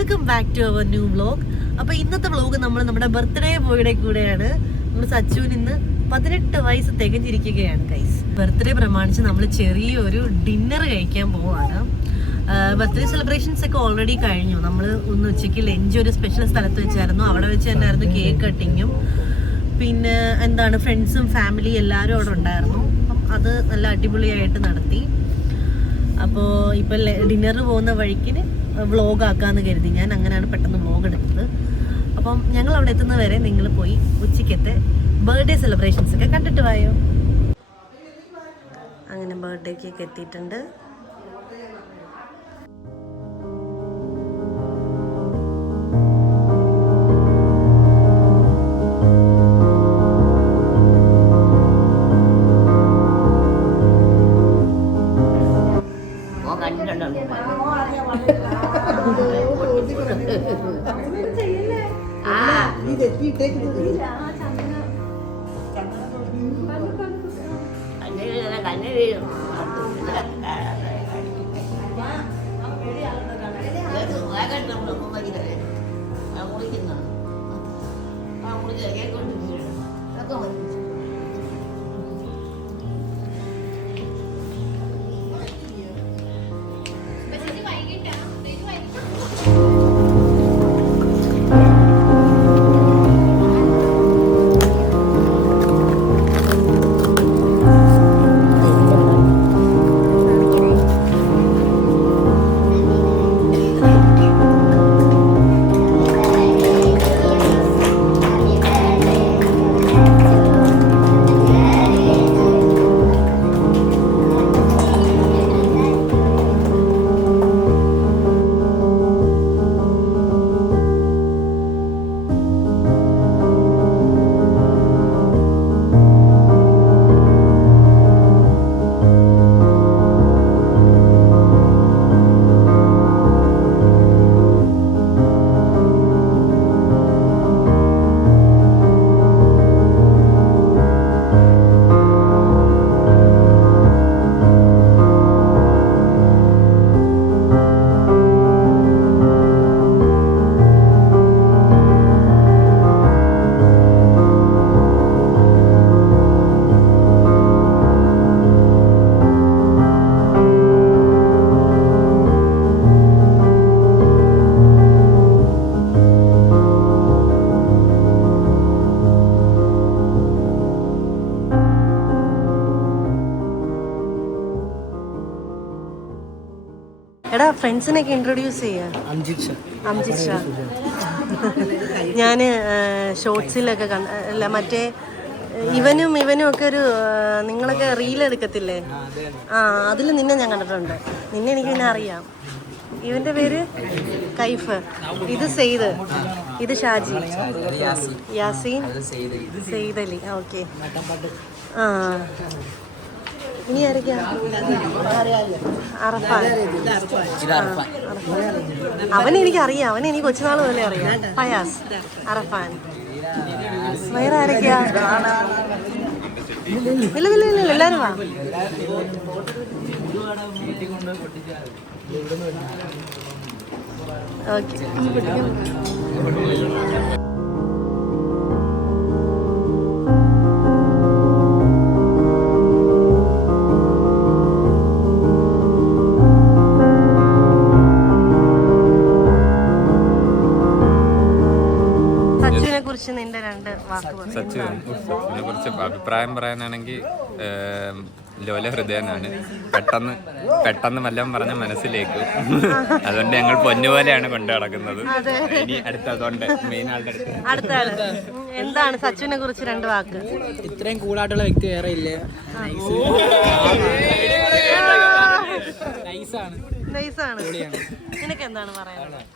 Welcome back to our new vlog. അപ്പോൾ ഇന്നത്തെ vlog നമ്മൾ നമ്മുടെ ബർത്ത്ഡേ ബോയുടെ കൂടെയാണ്. നമ്മൾ സച്ചുവിന് ഇന്ന് 18 വയസ്സ് തികഞ്ഞിരിക്കുകയാണ് ഗൈസ്. ബർത്ത്ഡേ പ്രമാണിച്ച് നമ്മൾ ചെറിയൊരു ഡിന്നർ കഴിക്കാൻ പോവാണ്. ബർത്ത്ഡേ സെലിബ്രേഷൻസ് ഒക്കെ ഓൾറെഡി കഴിഞ്ഞു. നമ്മൾ ഒന്ന് ഉച്ചയ്ക്ക് ലഞ്ച് ഒരു സ്പെഷ്യൽ സ്ഥലത്ത് വെച്ചായിരുന്നു. അവിടെ വെച്ച് തന്നെയായിരുന്നു കേക്ക് കട്ടിങ്ങും. പിന്നെ എന്താണ് ഫ്രണ്ട്സും ഫാമിലി എല്ലാവരും അവിടെ ഉണ്ടായിരുന്നു. അപ്പം അത് നല്ല അടിപൊളിയായിട്ട് നടത്തി. അപ്പോൾ ഇപ്പം ഡിന്നറിന് പോകുന്ന വഴിക്കിന് വ്ളോഗ് ആക്കാമെന്ന് കരുതി ഞാൻ. അങ്ങനെയാണ് പെട്ടെന്ന് വ്ളോഗ് എടുത്തത്. അപ്പം ഞങ്ങൾ അവിടെ എത്തുന്നത് വരെ നിങ്ങൾ പോയി ഉച്ചയ്ക്കത്തെ ബർത്ത്ഡേ സെലിബ്രേഷൻസ് ഒക്കെ കണ്ടിട്ട് പോയോ. അങ്ങനെ ബർത്ത്ഡേ കേക്ക് എത്തിയിട്ടുണ്ട്. എടാ ഫ്രണ്ട്സിനൊക്കെ ഇൻട്രൊഡ്യൂസ് ചെയ്യാം. അംജിത് ഷാ. ഞാൻ ഷോർട്സിലൊക്കെ അല്ല മറ്റേ ഇവനും ഒക്കെ ഒരു നിങ്ങളൊക്കെ റീൽ എടുക്കത്തില്ലേ, അതിൽ നിന്നെ ഞാൻ കണ്ടിട്ടുണ്ട്. നിന്നെ എനിക്ക് പിന്നെ അറിയാം. ഇവന്റെ പേര് കൈഫ്, ഇത് സെയ്ദ്, ഇത് ഷാജി, യാസീൻ, സെയ്ദ് അലി. ഓക്കെ. ആ ഇനി ആരൊക്കെയാ? അറഫാൻ. അവനെനിക്കറിയാം, അവനെനിക്ക് കൊച്ചുനാൾ പോലെ അറിയാം. ഫയാസ്, അറഫാൻ. വേറെ ആരൊക്കെയാ? ഇല്ല എല്ലാരും വാ. ഓക്കെ. സച്ചിനെ കുറിച്ച് അഭിപ്രായം പറയാനാണെങ്കിൽ ലോല ഹൃദയനാണ്. പെട്ടെന്ന് വല്ലതും പറഞ്ഞ മനസ്സിലേക്ക്. അതുകൊണ്ട് ഞങ്ങൾ പൊന്നുപോലെയാണ് കൊണ്ടു നടക്കുന്നത്. ഇനി അടുത്തതുകൊണ്ട് മെയിൻ ആളുടെ അടുത്ത എന്താണ് സച്ചിനെ കുറിച്ച് 2 വാക്ക്? ഇത്രയും കൂളായിട്ടുള്ള വ്യക്തി വേറെ ഇല്ലേ. നൈസാണ്. നിനക്ക് എന്താണ് പറയാനുള്ളത്?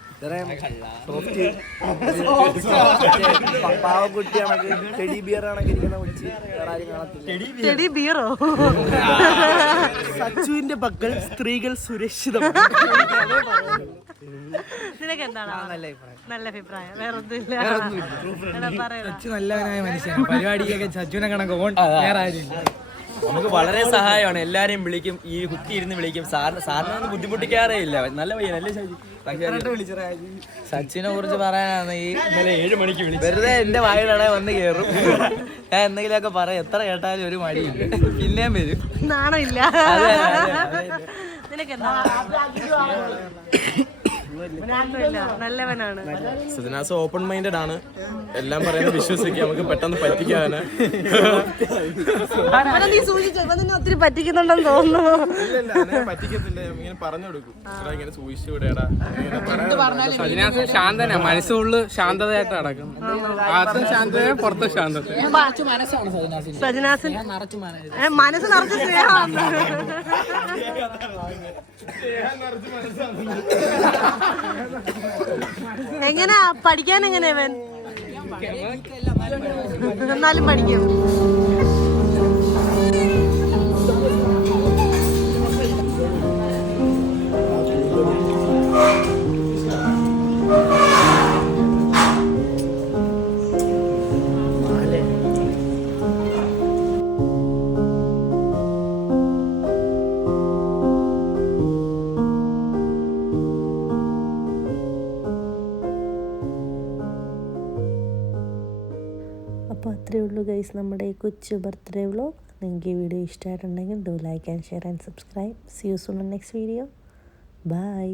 സച്ചുവിന്റെ പക്കൽ സ്ത്രീകൾ സുരക്ഷിതം. നിനക്ക് എന്താണ്? നല്ല അഭിപ്രായം. വേറെ ഒന്നുമില്ല. സച്ചു നല്ലവനായ മനുഷ്യനാണ്. പരിപാടിക്കൊക്കെ സച്ചുവിനെ കണക്ക് വേറെ ആരും. നമുക്ക് വളരെ സഹായമാണ്. എല്ലാരെയും വിളിക്കും, ഈ കുത്തിയിരുന്ന് വിളിക്കും. സാറിനൊന്നും ബുദ്ധിമുട്ടിക്കാറേ ഇല്ല. നല്ല പയ്യൻ അല്ലേ സച്ചിനെ കുറിച്ച് പറയാനാണ് ഈ ഇന്നലെ 7 മണിക്ക് വിളിച്ചു. വെറുതെ എന്റെ വായിലാണെ വന്ന് കയറും. ഞാൻ എന്തെങ്കിലുമൊക്കെ പറയാം. എത്ര കേട്ടാലും ഒരു മടിയില്ല, പിന്നെയും വരും. നാണമില്ല. നിനക്കെന്താ? നല്ലവനാണ്. സജനാസ് ഓപ്പൺ മൈൻഡഡ് ആണ്. എല്ലാം പറയുന്നത് വിശ്വസിക്കുക, നമുക്ക് പെട്ടെന്ന് പറ്റിക്കാന്. നീ സൂക്ഷിച്ചു, ഒത്തിരി പറ്റിക്കുന്നുണ്ടെന്ന് തോന്നുന്നു. പറ്റിക്കത്തില്ല, ഇങ്ങനെ പറഞ്ഞു കൊടുക്കും, ഇങ്ങനെ സൂക്ഷിച്ചു വിടേടാ. സജനാസ് ശാന്തനാ, മനസ്സുള്ളു ശാന്തതയായിട്ട് നടക്കും. അകത്തും ശാന്തത, പുറത്തും ശാന്തത. സജനാസ് മനസ്സ് നിറച്ച് സ്നേഹമാണ്. എങ്ങനാ പഠിക്കാൻ? എങ്ങനെ അവൻ എന്നാലും പഠിക്കും. അപ്പോൾ അത്രയേ ഉള്ളൂ ഗൈസ് നമ്മുടെ ഈ കൊച്ചു ബർത്ത്ഡേ വ്ലോഗ്. നിങ്ങൾക്ക് ഈ വീഡിയോ ഇഷ്ടമായിട്ടുണ്ടെങ്കിൽ do like and share and subscribe. See you soon next video. By.